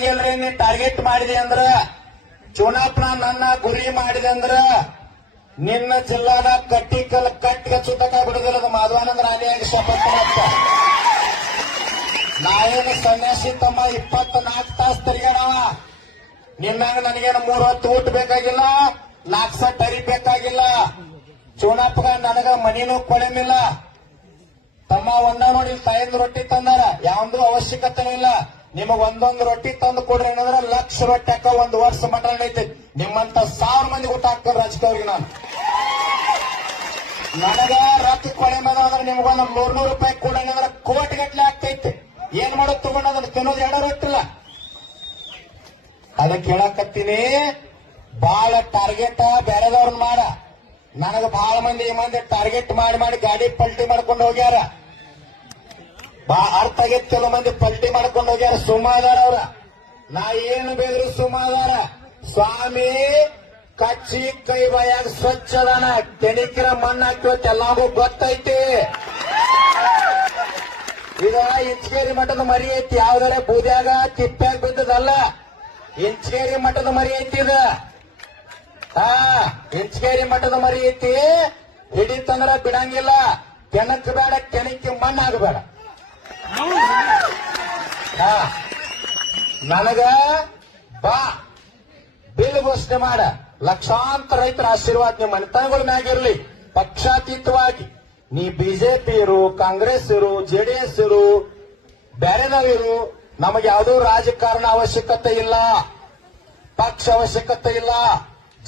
ಆಗಿಲ್ರಿ ನೀ ಟಾರ್ಗೆಟ್ ಮಾಡಿದೆ ಅಂದ್ರ ಚುನಾಪನ ನನ್ನ ಗುರಿ ಮಾಡಿದೆ ಅಂದ್ರ ನಿನ್ನ ಜಿಲ್ಲಾದ ಕಟ್ಟಿಗೆ ಸುತ್ತಕ ಬಿಡುದಿಲ್ಲ ಮಾಧವಾನಂದ ರಾಣಿಯಾಗಿ ಶಪಥ ಮಾಡ್ತ ನಾವೇನು ಸನ್ಯಾಸಿ ತಮ್ಮ 24 ತಾಸು ತಿರುಗಾಡವ ನಿನ್ನಂಗ ನನಗೇನು 3 ಹೊತ್ತು ಊಟ ಬೇಕಾಗಿಲ್ಲ 4 ಸಟ್ ಅರಿ ಬೇಕಾಗಿಲ್ಲ ಚುನಾಪಗ ನನಗ ಮನಿನೂ ಕೊಳೆಮಿಲ್ಲ ತಮ್ಮ ಒಂದ ನೋಡಿ ತಾಯಿಂದ ರೊಟ್ಟಿ ತಂದಾರ ಯಾವಂದು ಅವಶ್ಯಕತೆನೂ ಇಲ್ಲ ನಿಮಗ್ ಒಂದೊಂದು ರೊಟ್ಟಿ ತಂದು ಕೊಡ್ರಿ ಏನಂದ್ರೆ 1,00,000 ರೊಟ್ಟಿ ಹಾಕ 1 ವರ್ಷ ಮಟ ನಡೀತೈತಿ ನಿಮ್ಮಂತ 1000 ಮಂದಿ ಊಟ ಹಾಕ್ತಾರೆ ರಾಜಕೀಯ ನಾನು ನನಗ ರೊಕ್ಕ ಕೊಳೆ ಅಂದ್ರೆ ನಿಮ್ಗೊಂದು 300 ರೂಪಾಯಿ ಕೊಡೋಣ ಅಂದ್ರೆ ಕೋಟಿಗಟ್ಲೆ ಆಗ್ತೈತಿ ಏನ್ ಮಾಡೋದು ತಗೊಂಡದನ್ನ ತಿನ್ನೋದು 2 ರೊಟ್ಟಿಲ್ಲ ಅದಕ್ಕೆ ಹೇಳಕತ್ತೀನಿ ಬಾಳ ಟಾರ್ಗೆಟ್ ಬೇರೆದವ್ರನ್ನ ಮಾಡ ನನಗ ಬಹಳ ಮಂದಿ ಟಾರ್ಗೆಟ್ ಮಾಡಿ ಗಾಡಿ ಪಲ್ಟಿ ಮಾಡ್ಕೊಂಡು ಹೋಗ್ಯಾರ ಅರ್ಥ ಆಗೈತಿ ಕೆಲವು ಮಂದಿ ಪಲ್ಟಿ ಮಾಡ್ಕೊಂಡು ಹೋಗ್ಯಾರ ಸುಮಾದಾರ ಅವ್ರ ನಾ ಏನು ಬೇದ್ರು ಸುಮಾದಾರ ಸ್ವಾಮಿ ಕಚ್ಚಿ ಕೈ ಬಾಯಾಗ ಸ್ವಚ್ಛ ಅದಾನ ತೆಣಿಕಿರ ಮಣ್ಣು ಹಾಕಿವತ್ತು ಎಲ್ಲಾಗೂ ಗೊತ್ತೈತಿ ಈಗ ಇಂಚಗೇರಿ ಮಠದ ಮರಿ ಐತಿ ಯಾವ್ದಾರ ಬೂದ್ಯಾಗ ತಿಪ್ಪ್ಯಾಗ ಬಿದ್ದದಲ್ಲ ಇಂಚಗೇರಿ ಮಠದ ಮರಿ ಐತಿ ಇದ ಇಂಚಗೇರಿ ಮಠದ ಮರಿ ಐತಿ ಹಿಡಿತಂದ್ರ ಬಿಡಂಗಿಲ್ಲ ಕೆಣಕ್ ಬೇಡ ಕೆಣಕಿ ಮಣ್ಣು ಆಗಬೇಡ ನನಗ ಬಾ ಬಿಲ್ ಘೋಷಣೆ ಮಾಡ ಲಕ್ಷಾಂತರ ರೈತರ ಆಶೀರ್ವಾದ ನಿಮ್ಮ ಮನೆತನಗಳ ಮ್ಯಾಗಿರ್ಲಿ ಪಕ್ಷಾತೀತವಾಗಿ ನೀ ಬಿಜೆಪಿ ಇರು ಕಾಂಗ್ರೆಸ್ ಇರು ಜೆಡಿಎಸ್ ಇರು ಬೇರೆದವಿರು ನಮಗೆ ಯಾವುದೂ ರಾಜಕಾರಣ ಅವಶ್ಯಕತೆ ಇಲ್ಲ ಪಕ್ಷ ಅವಶ್ಯಕತೆ ಇಲ್ಲ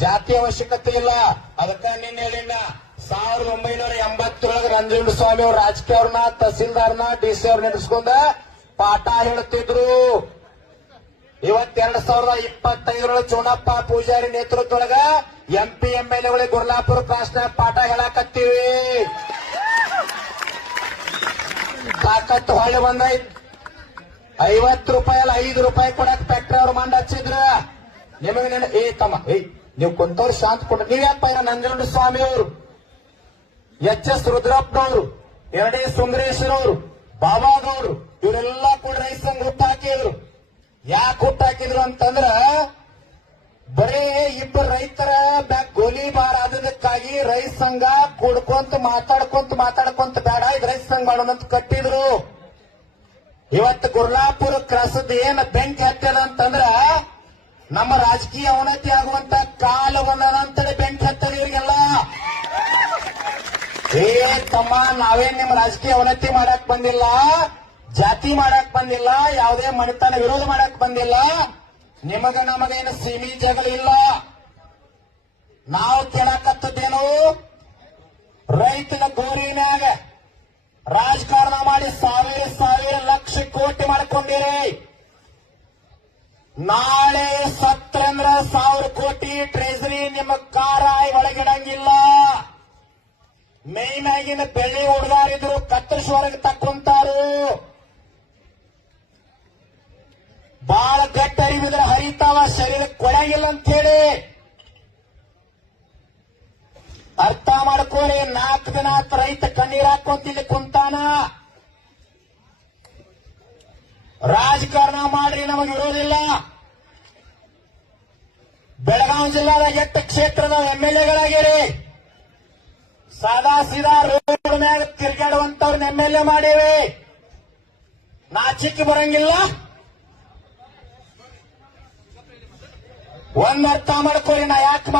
ಜಾತಿ ಅವಶ್ಯಕತೆ ಇಲ್ಲ ಅದಕ್ಕ ನಿನ್ನೆ ಹೇಳಿನ 1987 ನಂಜುಂಡ ಸ್ವಾಮಿ ಅವ್ರ ರಾಜಕೀಯ ಅವ್ರನ್ನ ತಹಸೀಲ್ದಾರ್ನ ಡಿಸಿ ಅವ್ರ ನೆನೆಸ್ಕೊಂಡ ಪಾಠ ಹೇಳುತ್ತಿದ್ರು ಇವತ್ 2025 ಚುನಪ್ಪ ಪೂಜಾರಿ ನೇತೃತ್ವದೊಳಗ MP MLA ಗುರ್ಲಾಪುರ ಕ್ರಾಸ್ನ ಪಾಠ ಹೇಳಾಕತ್ತೀವಿ ತಾಕತ್ತು ಹೊಳೆ ಬಂದೈತ್ 50 ರೂಪಾಯಿ ಅಲ್ಲ 5 ರೂಪಾಯಿ ಕೊಡಕ್ ಫ್ಯಾಕ್ಟ್ರಿ ಅವ್ರು ಮಂಡ್ ಹಚ್ಚಿದ್ರ ನಿಮಗೆ ತಮ್ಮ ನೀವು ಕುಂತವ್ರು ಶಾಂತ ಕೊಟ್ಟ ನೀವ್ಯಾಪ ನಂಜುಂಡ ಸ್ವಾಮಿ ಅವರು HS ರುದ್ರಪ್ಪನವರು ಎರಡೇ ಸುಂದರೇಶ್ವರವರು ಬಾಬಾದವರು ಇವರೆಲ್ಲ ಕೂಡ ರೈತ ಸಂಘ ಹುಟ್ಟಾಕಿದ್ರು ಯಾಕೆ ಹುಟ್ಟಾಕಿದ್ರು ಅಂತಂದ್ರ ಬರೀ ಇಬ್ಬರು ರೈತರ ಗೋಲಿ ಬಾರ್ ಆದದಕ್ಕಾಗಿ ರೈತ ಸಂಘ ಕೂಡ್ಕೊಂತ ಮಾತಾಡ್ಕೊಂತ ಬೇಡ ಇದು ರೈತ ಸಂಘ ಮಾಡೋದಂತ ಕಟ್ಟಿದ್ರು ಇವತ್ತು ಗುರ್ಲಾಪುರ ಕ್ರಾಸದ ಏನ್ ಬೆಂಕಿ ಹತ್ತದ ಅಂತಂದ್ರ ನಮ್ಮ ರಾಜಕೀಯ ಅವನತಿ ಆಗುವಂತ ಕಾಲವನ್ನಂತೇಳಿ ಬೆಂಕಿ ಹತ್ತದ ಇವರಿಗೆಲ್ಲ ತಮ್ಮ ನಾವೇನ್ ನಿಮ್ಮ ರಾಜಕೀಯ ಅವನತಿ ಮಾಡಕ್ ಬಂದಿಲ್ಲ ಜಾತಿ ಮಾಡಕ್ ಬಂದಿಲ್ಲ ಯಾವುದೇ ಮನೆತನ ವಿರೋಧ ಮಾಡಕ್ ಬಂದಿಲ್ಲ ನಿಮಗ ನಮಗೇನು ಸೀಮಿ ಜಗಳ ಇಲ್ಲ ನಾವು ಕೇಳಕತ್ತದೇನು ರೈತನ ಗೋರಿನ್ಯಾಗ ರಾಜಕಾರಣ ಮಾಡಿ ಸಾವಿರ ಲಕ್ಷ ಕೋಟಿ ಮಾಡ್ಕೊಂಡಿರಿ ನಾಳೆ ಸತ್ತಂದ್ರ 1000 ಕೋಟಿ ಟ್ರೆಜರಿ ನಿಮ್ಮ ಕಾರಾಯಿ ಒಳಗಿಡಂಗಿಲ್ಲ ಮೇನ್ ಆಗಿನ ಬೆಳ್ಳಿ ಹುಡುಗಾರಿದ್ರು ಕತ್ತರಿಸುವರೆಗೆ ತಕ್ಕೊಂತಾರು ಬಾಳ ಗಟ್ಟ ಅರಿವಿದ್ರೆ ಹರಿತಾವ ಶರೀರಕ್ಕೆ ಕೊಡಂಗಿಲ್ಲ ಅಂತ ಹೇಳಿ ಅರ್ಥ ಮಾಡ್ಕೋರಿ 4 ದಿನ ರೈತ ಕಣ್ಣೀರ್ ಹಾಕೊಂತಿಲ್ಲಿ ಕುಂತಾನ ರಾಜಕಾರಣ ಮಾಡ್ರಿ ನಮಗೆ ಇರೋದಿಲ್ಲ ಬೆಳಗಾವಿ ಜಿಲ್ಲಾದಾಗ 8 ಕ್ಷೇತ್ರದ MLAಗಳಾಗಿರಿ ಸೀದಾ ರೋಡ್ ಮ್ಯಾಗ ತಿರ್ಗಾಡುವಂತವ್ರನ್ನ MLA ಮಾಡೇವಿ ನಾಚಿಕೆ ಬರಂಗಿಲ್ಲ ಒಂದ್ ಅರ್ಥ ಮಾಡ್ಕೊಳ್ಳಿ ನಾ ಯಾಕೆ